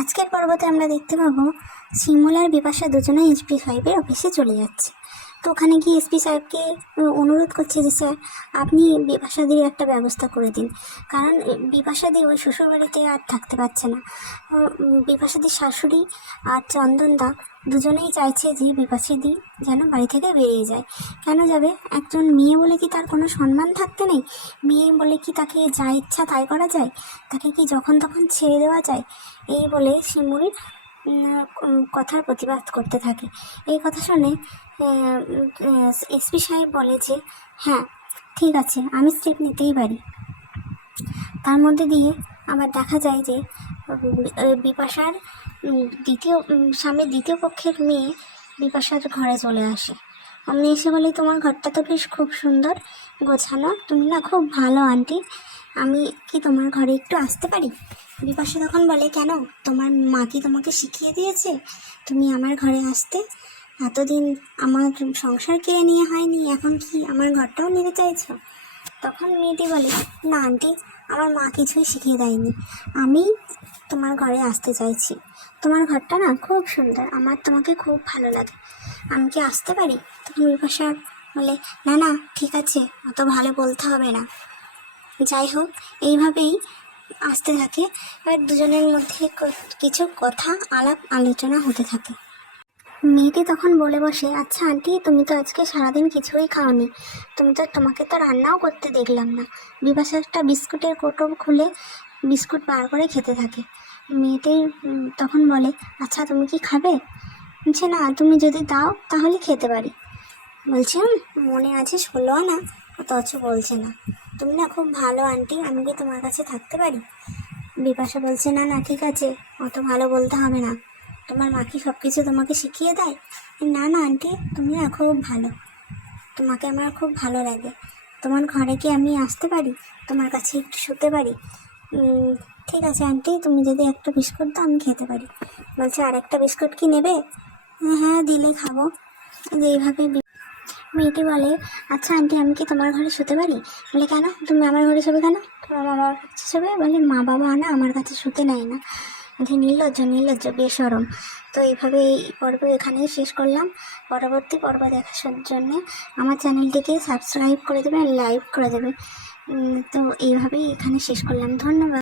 আজকের পর্বতে আমরা দেখতে পাবো শিমুল আর বিপাশা দুজনেই এসপি সাহেবের অফিসে চলে যাচ্ছে। তো ওখানে গিয়ে এসপি সাহেবকে অনুরোধ করছে যে স্যার আপনি বিপাশাদির একটা ব্যবস্থা করে দিন, কারণ বিপাশাদি ওই শ্বশুরবাড়িতে আর থাকতে পারছে না। বিপাশাদির শাশুড়ি আর চন্দনদা দুজনেই চাইছে যে বিপাশাদি যেন বাড়ি থেকে বেরিয়ে যায়। কেন যাবে? একজন মেয়ে বলে কি তার কোনো সম্মান থাকতে নেই? মেয়ে বলে কি তাকে যা ইচ্ছা তাই করা যায়? তাকে কি যখন তখন ছেড়ে দেওয়া যায়? এই বলে শিমুল কথার প্রতিবাদ করতে থাকে। এই কথা শুনে এসপি সাহেব বলে যে হ্যাঁ ঠিক আছে, আমি স্টেপ নিতেই পারি। তার মধ্যে দিয়ে আবার দেখা যায় যে বিপাশার স্বামীর দ্বিতীয় পক্ষের মেয়ে বিপাশার ঘরে চলে আসে। অমনি এসে বলে, তোমার ঘরটা তো বেশ খুব সুন্দর গোছানো, তুমি না খুব ভালো আন্টি, আমি কি তোমার ঘরে একটু আসতে পারি? বিপাশা তখন বলে, কেন, তোমার মা কি তোমাকে শিখিয়ে দিয়েছে তুমি আমার ঘরে আসতে? এতদিন আমার সংসার কেড়ে নিয়ে হয়নি, এখন কি আমার ঘরটাও নিতে চাইছো? তখন মেয়েটি বলে, না আন্টি, আমার মা কিছুই শিখিয়ে দেয়নি, আমি তোমার ঘরে আসতে চাইছি। তোমার ঘরটা না খুব সুন্দর, আমার তোমাকে খুব ভালো লাগে, আমি কি আসতে পারি? তখন বিপাশা বলে, না না ঠিক আছে, অত ভালো বলতে হবে না। যাই হোক, এইভাবেই আসতে থাকে। আর দুজনের মধ্যে কিছু কথা আলাপ আলোচনা হতে থাকে। মেয়েটি তখন বলে বসে, আচ্ছা আন্টি, তুমি তো আজকে সারাদিন কিছুই খাওনি, তোমাকে তো রান্নাও করতে দেখলাম না। বিপাশা একটা বিস্কুটের কোটো খুলে বিস্কুট বার করে খেতে থাকে। মেয়েটি তখন বলে, আচ্ছা তুমি কি খাবে? বলছে, না, তুমি যদি দাও তাহলে খেতে পারি। বলছে, মনে আছে 16 আনা, অথচ বলছে না। তুমি না খুব ভালো আন্টি, আমি কি তোমার কাছে থাকতে পারি? বিপাশা বলছে, না না ঠিক আছে, অত ভালো বলতে হবে না, তোমার মা কি সব কিছু তোমাকে শিখিয়ে দেয়? না না আন্টি, তুমি না খুব ভালো, তোমাকে আমার খুব ভালো লাগে, তোমার ঘরে কি আমি আসতে পারি? তোমার কাছে একটু শুতে পারি? ঠিক আছে আন্টি, তুমি যদি একটা বিস্কুট দাও আমি খেতে পারি। বলছে, আর একটা বিস্কুট কি নেবে? হ্যাঁ দিলে খাবো। এইভাবে মেয়েটি বলে, আচ্ছা আন্টি, আমি কি তোমার ঘরে শুতে পারি? বলে, কেন, তুমি আমার ঘরে শুবে কেন? তোমার বাবার কাছে শুবে? বলে, মা বাবা না আমার কাছে শুতে নেয় না। বলছে, নির্লজ্জ বেশরম। তো এইভাবে এই পর্ব এখানেই শেষ করলাম। পরবর্তী পর্ব দেখার জন্য আমার চ্যানেলটিকে সাবস্ক্রাইব করে দেবে, লাইক করে দেবে। তো এইভাবেই এখানে শেষ করলাম। ধন্যবাদ।